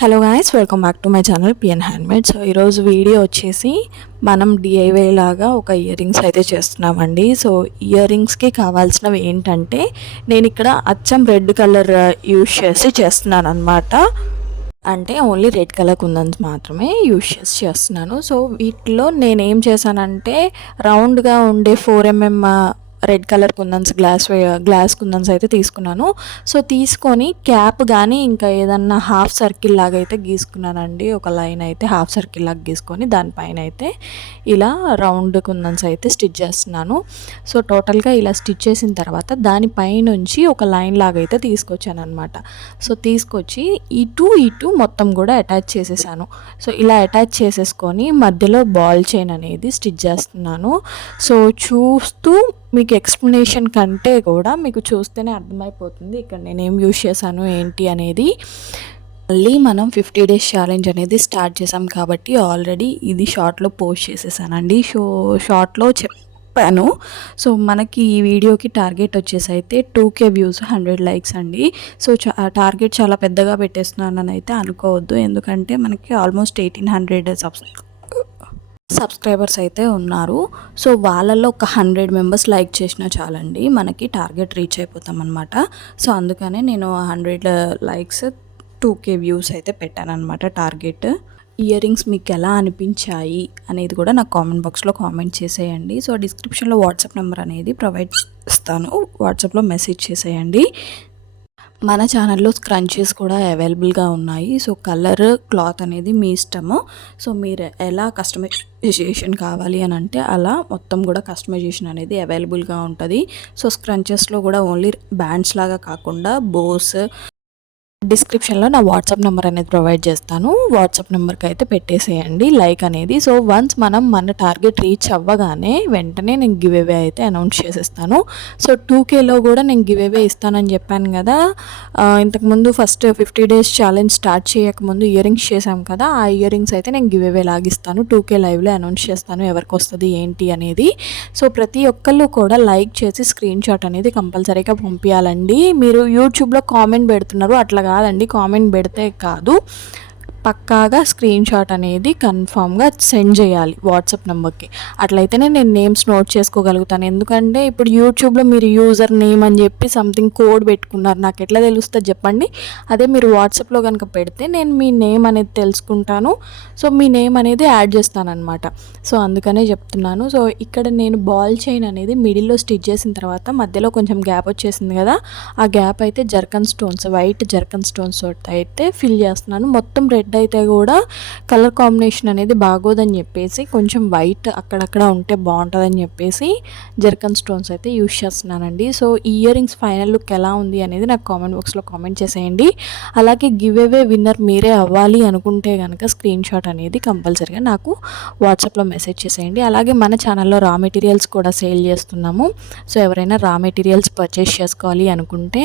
Hello guys, welcome back to my channel PN handmade. So ఈరోజు video వచ్చేసి మనం DIY లాగా ఒక ఇయర్ రింగ్స్ అయితే చేస్తున్నామండి. సో ఇయర్ రింగ్స్కి కావాల్సినవి ఏంటంటే నేను ఇక్కడ అచ్చం రెడ్ కలర్ యూజ్ చేసి చేస్తున్నాను అనమాట. అంటే ఓన్లీ రెడ్ కలర్ కుందన్స్ మాత్రమే యూజ్ చేసి చేస్తున్నాను. సో వీటిలో నేనేం చేశానంటే రౌండ్గా ఉండే 4mm రెడ్ కలర్ కుందన్స్ గ్లాస్ కుందన్స్ అయితే తీసుకున్నాను. సో తీసుకొని క్యాప్ కానీ ఇంకా ఏదన్నా హాఫ్ సర్కిల్ లాగా అయితే గీసుకున్నానండి. ఒక లైన్ అయితే హాఫ్ సర్కిల్ లాగా గీసుకొని దానిపైన అయితే ఇలా రౌండ్ కుందన్స్ అయితే స్టిచ్ చేస్తున్నాను. సో టోటల్గా ఇలా స్టిచ్ చేసిన తర్వాత దానిపైనుంచి ఒక లైన్ లాగా అయితే తీసుకొచ్చాను అనమాట. సో తీసుకొచ్చి ఇటు మొత్తం కూడా అటాచ్ చేసేసాను. సో ఇలా అటాచ్ చేసేసుకొని మధ్యలో బాల్ చైన్ అనేది స్టిచ్ చేస్తున్నాను. సో చూస్తూ మీకు ఎక్స్ప్లెనేషన్ కంటే కూడా మీకు చూస్తేనే అర్థమైపోతుంది ఇక్కడ నేనేం యూజ్ చేశాను ఏంటి అనేది. మళ్ళీ మనం 50 days ఛాలెంజ్ అనేది స్టార్ట్ చేసాం కాబట్టి ఆల్రెడీ ఇది షార్ట్లో పోస్ట్ చేసేసానండి. షార్ట్లో చెప్పాను. సో మనకి ఈ వీడియోకి టార్గెట్ వచ్చేసి అయితే 2K వ్యూస్ 100 likes అండి. సో టార్గెట్ చాలా పెద్దగా పెట్టేస్తున్నానని అయితే అనుకోవద్దు, ఎందుకంటే మనకి ఆల్మోస్ట్ 1800 సబ్స్క్రైబర్స్ అయితే ఉన్నారు. సో వాళ్ళల్లో ఒక 100 members లైక్ చేసినా చాలండి, మనకి టార్గెట్ రీచ్ అయిపోతాం అనమాట. సో అందుకనే నేను 100 likes 2K వ్యూస్ అయితే పెట్టాను అనమాట టార్గెట్. ఇయర్ రింగ్స్ మీకు ఎలా అనిపించాయి అనేది కూడా నాకు కామెంట్ బాక్స్లో కామెంట్ చేసేయండి. సో డిస్క్రిప్షన్లో వాట్సాప్ నెంబర్ అనేది ప్రొవైడ్ చేస్తాను, వాట్సాప్లో మెసేజ్ చేసేయండి. మన ఛానల్లో స్క్రంచెస్ కూడా అవైలబుల్గా ఉన్నాయి. సో కలర్ క్లాత్ అనేది మీ ఇష్టము. సో మీరు ఎలా కస్టమైజేషన్ కావాలి అని అంటే అలా మొత్తం కూడా కస్టమైజేషన్ అనేది అవైలబుల్గా ఉంటుంది. సో స్క్రంచెస్లో కూడా ఓన్లీ బ్యాండ్స్ లాగా కాకుండా బోస్, డిస్క్రిప్షన్లో నా వాట్సాప్ నెంబర్ అనేది ప్రొవైడ్ చేస్తాను, వాట్సాప్ నెంబర్కి అయితే పెట్టేసేయండి లైక్ అనేది. సో వన్స్ మనం మన టార్గెట్ రీచ్ అవ్వగానే వెంటనే నేను గివ్ అవే అయితే అనౌన్స్ చేసేస్తాను. సో 2Kలో కూడా నేను గివ్ అవే ఇస్తానని చెప్పాను కదా. ఇంతకుముందు ఫస్ట్ 50 days ఛాలెంజ్ స్టార్ట్ చేయకముందు ఇయర్ రింగ్స్ చేసాం కదా, ఆ ఇయర్ రింగ్స్ అయితే నేను గివ్ అవే లాగిస్తాను. 2K లైవ్లో అనౌన్స్ చేస్తాను ఎవరికి వస్తుంది ఏంటి అనేది. సో ప్రతి ఒక్కళ్ళు కూడా లైక్ చేసి స్క్రీన్ షాట్ అనేది కంపల్సరీగా పంపించాలండి. మీరు యూట్యూబ్లో కామెంట్ పెడుతున్నారు, అట్లా కాదండి, కామెంట్ పెడితే కాదు, పక్కాగా స్క్రీన్ షాట్ అనేది కన్ఫామ్గా సెండ్ చేయాలి వాట్సాప్ నెంబర్కి. అట్లయితేనే నేను నేమ్స్ నోట్ చేసుకోగలుగుతాను. ఎందుకంటే ఇప్పుడు యూట్యూబ్లో మీరు యూజర్ నేమ్ అని చెప్పి సంథింగ్ కోడ్ పెట్టుకున్నారు, నాకు ఎట్లా తెలుస్తుంది చెప్పండి. అదే మీరు వాట్సాప్లో కనుక పెడితే నేను మీ నేమ్ అనేది తెలుసుకుంటాను. సో మీ నేమ్ అనేది యాడ్ చేస్తానన్నమాట. సో అందుకనే చెప్తున్నాను. సో ఇక్కడ నేను బాల్ చైన్ అనేది మిడిల్లో స్టిచ్ చేసిన తర్వాత మధ్యలో కొంచెం గ్యాప్ వచ్చేసింది కదా, ఆ గ్యాప్ అయితే zircon stones, white zircon stones అయితే ఫిల్ చేస్తున్నాను. మొత్తం రెడ్ అయితే కూడా కలర్ కాంబినేషన్ అనేది బాగోదని చెప్పేసి కొంచెం వైట్ అక్కడక్కడ ఉంటే బాగుంటుందని చెప్పేసి జర్కన్ స్టోన్స్ అయితే యూజ్ చేస్తున్నానండి. సో ఈ ఇయర్ రింగ్స్ ఫైనల్ లుక్ ఎలా ఉంది అనేది నాకు కామెంట్ బాక్స్లో కామెంట్ చేసేయండి. అలాగే గివ్ అవే విన్నర్ మీరే అవ్వాలి అనుకుంటే కనుక స్క్రీన్ షాట్ అనేది కంపల్సరీగా నాకు వాట్సాప్లో మెసేజ్ చేసేయండి. అలాగే మన ఛానల్లో రా మెటీరియల్స్ కూడా సేల్ చేస్తున్నాము. సో ఎవరైనా రా మెటీరియల్స్ పర్చేస్ చేసుకోవాలి అనుకుంటే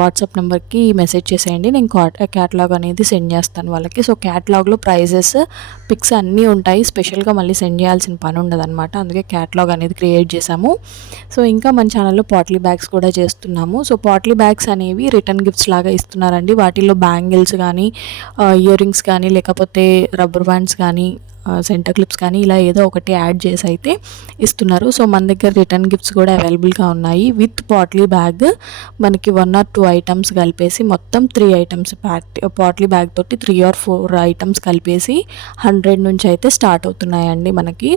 వాట్సాప్ నెంబర్కి మెసేజ్ చేసేయండి, నేను క్యాటలాగ్ అనేది సెండ్ చేస్తాను వాళ్ళకి. సో క్యాటలాగ్లో ప్రైజెస్, పిక్స్ అన్నీ ఉంటాయి, స్పెషల్గా మళ్ళీ సెండ్ చేయాల్సిన పని ఉండదు అనమాట. అందుకే క్యాటలాగ్ అనేది క్రియేట్ చేసాము. సో ఇంకా మన ఛానల్లో పాట్లీ బ్యాగ్స్ కూడా చేస్తున్నాము. సో పాట్లీ బ్యాగ్స్ అనేవి రిటర్న్ గిఫ్ట్స్ లాగా ఇస్తున్నారండి. వాటిల్లో బ్యాంగిల్స్ కానీ, ఇయర్ రింగ్స్ కానీ, లేకపోతే రబ్బర్ బ్యాండ్స్ కానీ, సెంటర్ క్లిప్స్ కానీ ఇలా ఏదో ఒకటి యాడ్ చేసి అయితే ఇస్తున్నారు. సో మన దగ్గర రిటర్న్ గిఫ్ట్స్ కూడా అవైలబుల్గా ఉన్నాయి. విత్ పాట్లీ బ్యాగ్ మనకి 1 or 2 items కలిపేసి మొత్తం 3 items పాట్లీ బ్యాగ్ తోటి 3 or 4 items కలిపేసి 100 నుంచి అయితే స్టార్ట్ అవుతున్నాయండి మనకి.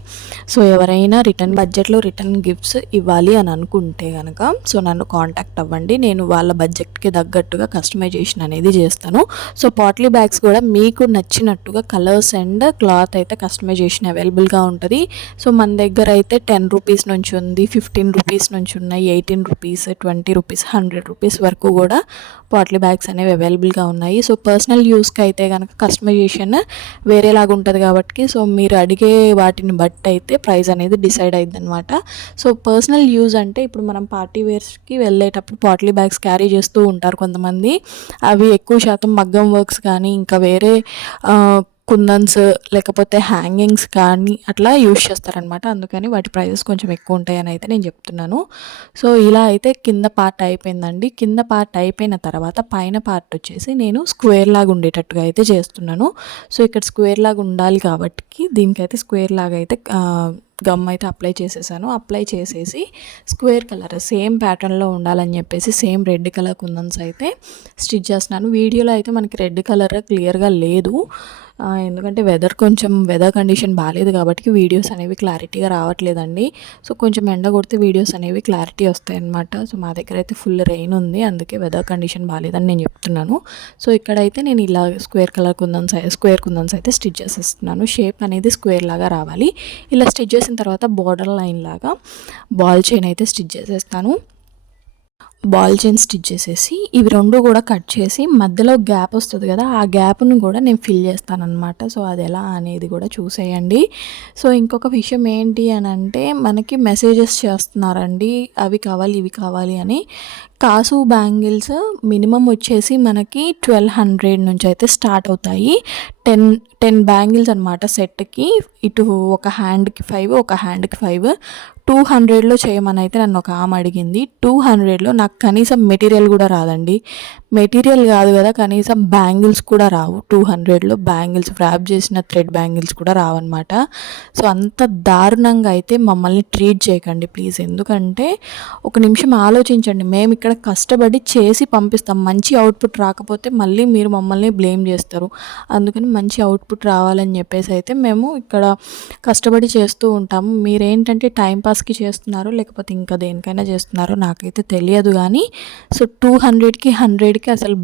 సో ఎవరైనా బడ్జెట్లో రిటర్న్ గిఫ్ట్స్ ఇవ్వాలి అని అనుకుంటే కనుక సో నన్ను కాంటాక్ట్ అవ్వండి, నేను వాళ్ళ బడ్జెట్కి తగ్గట్టుగా కస్టమైజేషన్ అనేది చేస్తాను. సో పాట్లీ బ్యాగ్స్ కూడా మీకు నచ్చినట్టుగా కలర్స్ అండ్ క్లాత్ అయితే కస్టమైజేషన్ అవైలబుల్గా ఉంటుంది. సో మన దగ్గర అయితే 10 rupees నుంచి ఉంది, 15 rupees నుంచి ఉన్నాయి, 18 rupees, 20 rupees, 100 rupees వరకు కూడా పాట్లీ బ్యాగ్స్ అనేవి అవైలబుల్గా ఉన్నాయి. సో పర్సనల్ యూస్కి అయితే కనుక కస్టమైజేషన్ వేరేలాగా ఉంటుంది కాబట్టి సో మీరు అడిగే వాటిని బట్టి అయితే ప్రైస్ అనేది డిసైడ్ అయింది అనమాట. సో పర్సనల్ యూజ్ అంటే ఇప్పుడు మనం పార్టీ వేర్స్కి వెళ్ళేటప్పుడు పాట్లీ బ్యాగ్స్ క్యారీ చేస్తూ ఉంటారు కొంతమంది. అవి ఎక్కువ శాతం మగ్గం వర్క్స్ కానీ ఇంకా వేరే కుందన్స్ లేకపోతే హ్యాంగింగ్స్ కానీ అట్లా యూజ్ చేస్తారనమాట. అందుకని వాటి ప్రైజెస్ కొంచెం ఎక్కువ ఉంటాయని అయితే నేను చెప్తున్నాను. సో ఇలా అయితే కింద పార్ట్ అయిపోయిందండి. కింద పార్ట్ అయిపోయిన తర్వాత పైన పార్ట్ వచ్చేసి నేను స్క్వేర్ లాగా ఉండేటట్టుగా అయితే చేస్తున్నాను. సో ఇక్కడ స్క్వేర్ లాగా ఉండాలి కాబట్టి దీనికైతే స్క్వేర్ లాగా అయితే గమ్ అయితే అప్లై చేసేసాను. అప్లై చేసేసి స్క్వేర్ కలర్ సేమ్ ప్యాటర్న్లో ఉండాలని చెప్పేసి సేమ్ రెడ్ కలర్ కుందన్స్ అయితే స్టిచ్ చేస్తున్నాను. వీడియోలో అయితే మనకి రెడ్ కలర్ క్లియర్గా లేదు, ఎందుకంటే వెదర్ కండిషన్ బాగాలేదు కాబట్టి వీడియోస్ అనేవి క్లారిటీగా రావట్లేదండి. సో కొంచెం ఎండ కొడితే వీడియోస్ అనేవి క్లారిటీ వస్తాయి అన్నమాట. సో మా దగ్గర అయితే ఫుల్ రెయిన్ ఉంది, అందుకే వెదర్ కండిషన్ బాగాలేదని నేను చెప్తున్నాను. సో ఇక్కడైతే నేను ఇలా స్క్వేర్ కుందన్స్ అయితే స్టిచ్ చేసేస్తున్నాను. షేప్ అనేది స్క్వేర్ లాగా రావాలి. ఇలా స్టిచ్ చేసిన తర్వాత బోర్డర్ లైన్ లాగా బాల్ చైన్ అయితే స్టిచ్ చేసేస్తాను. బాల్ చైన్ స్టిచ్ చేసేసి ఇవి రెండు కూడా కట్ చేసి మధ్యలో గ్యాప్ వస్తుంది కదా, ఆ గ్యాప్ను కూడా నేను ఫిల్ చేస్తాను అనమాట. సో అది ఎలా అనేది కూడా చూసేయండి. సో ఇంకొక విషయం ఏంటి అని అంటే మనకి మెసేజెస్ చేస్తున్నారండి, అవి కావాలి ఇవి కావాలి అని. కాసు బ్యాంగిల్స్ మినిమం వచ్చేసి మనకి 1200 నుంచి అయితే స్టార్ట్ అవుతాయి. 10 బ్యాంగిల్స్ అనమాట సెట్కి. ఇటు ఒక హ్యాండ్కి 5 ఒక హ్యాండ్కి 5. 200లో చేయమని అయితే నన్ను ఒక ఆమె అడిగింది. 200లో నాకు కనీసం మెటీరియల్ కూడా రాదండి. మెటీరియల్ కాదు కదా, కనీసం బ్యాంగిల్స్ కూడా రావు. 200లో బ్యాంగిల్స్ ర్యాప్ చేసిన థ్రెడ్ బ్యాంగిల్స్ కూడా రావన్నమాట. సో అంత దారుణంగా అయితే మమ్మల్ని ట్రీట్ చేయకండి ప్లీజ్. ఎందుకంటే ఒక నిమిషం ఆలోచించండి, మేము ఇక్కడ కష్టపడి చేసి పంపిస్తాం, మంచి అవుట్పుట్ రాకపోతే మళ్ళీ మీరు మమ్మల్ని బ్లేమ్ చేస్తారు. అందుకని మంచి అవుట్పుట్ రావాలని చెప్పేసి అయితే మేము ఇక్కడ కష్టపడి చేస్తూ ఉంటాము. మీరేంటంటే టైంపాస్కి చేస్తున్నారు లేకపోతే ఇంకా దేనికైనా చేస్తున్నారో నాకైతే తెలియదు కానీ, సో 200కి 100కి అసలు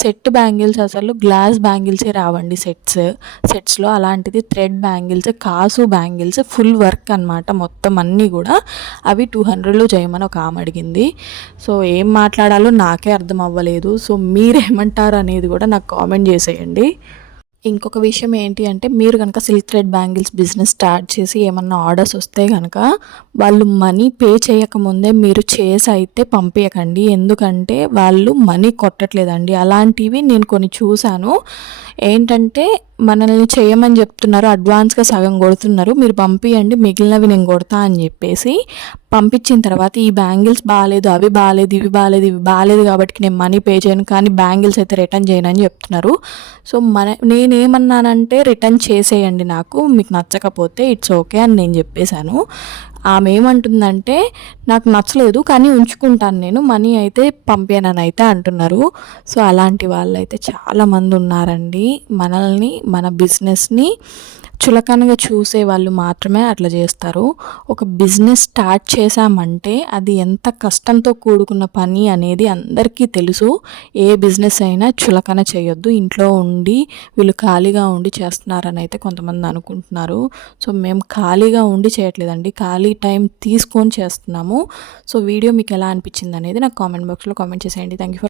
సెట్ బ్యాంగిల్స్ అసలు గ్లాస్ బ్యాంగిల్సే రావండి సెట్స్లో. అలాంటిది థ్రెడ్ బ్యాంగిల్స్, కాసు బ్యాంగిల్స్ ఫుల్ వర్క్ అనమాట మొత్తం అన్నీ కూడా. అవి 200లో చేయమని ఒక ఆమె అడిగింది. సో ఏం మాట్లాడాలో నాకే అర్థం అవ్వలేదు. సో మీరేమంటారు అనేది కూడా నాకు కామెంట్ చేసేయండి. ఇంకొక విషయం ఏంటి అంటే, మీరు కనుక silk thread bangles business start చేసి ఏమన్నా ఆర్డర్స్ వస్తే కనుక వాళ్ళు మనీ పే చేయకముందే మీరు చేసి అయితే పంపించకండి. ఎందుకంటే వాళ్ళు మనీ కొట్టట్లేదండి. అలాంటివి నేను కొన్ని చూశాను. ఏంటంటే మనల్ని చేయమని చెప్తున్నారు, అడ్వాన్స్గా సగం కొడుతున్నారు, మీరు పంపించండి మిగిలినవి నేను కొడతా అని చెప్పేసి పంపించిన తర్వాత ఈ బ్యాంగిల్స్ బాగాలేదు, అవి బాగాలేదు, ఇవి బాగాలేదు కాబట్టి నేను మనీ పే చేయను, కానీ బ్యాంగిల్స్ అయితే రిటర్న్ చేయను అని చెప్తున్నారు. సో నేనేమన్నానంటే రిటర్న్ చేసేయండి, నాకు మీకు నచ్చకపోతే ఇట్స్ ఓకే అని నేను చెప్పేశాను. ఆమె ఏమంటుందంటే నాకు నచ్చలేదు కానీ ఉంచుకుంటాను నేను, మనీ అయితే పంపానని అయితే అంటున్నారు. సో అలాంటి వాళ్ళు అయితే చాలామంది ఉన్నారండి. మన బిజినెస్ని చులకనగా చూసే వాళ్ళు మాత్రమే అట్లా చేస్తారు. ఒక బిజినెస్ స్టార్ట్ చేశామంటే అది ఎంత కష్టంతో కూడుకున్న పని అనేది అందరికీ తెలుసు. ఏ బిజినెస్ అయినా చులకన చేయొద్దు. ఇంట్లో ఉండి వీళ్ళు ఖాళీగా ఉండి చేస్తున్నారని అయితే కొంతమంది అనుకుంటున్నారు. సో మేము ఖాళీగా ఉండి చేయట్లేదండి, ఖాళీ టైం తీసుకొని చేస్తున్నాము. సో వీడియో మీకు ఎలా అనిపించింది అనేది నాకు కామెంట్ బాక్స్లో కామెంట్ చేసేయండి. Thank you for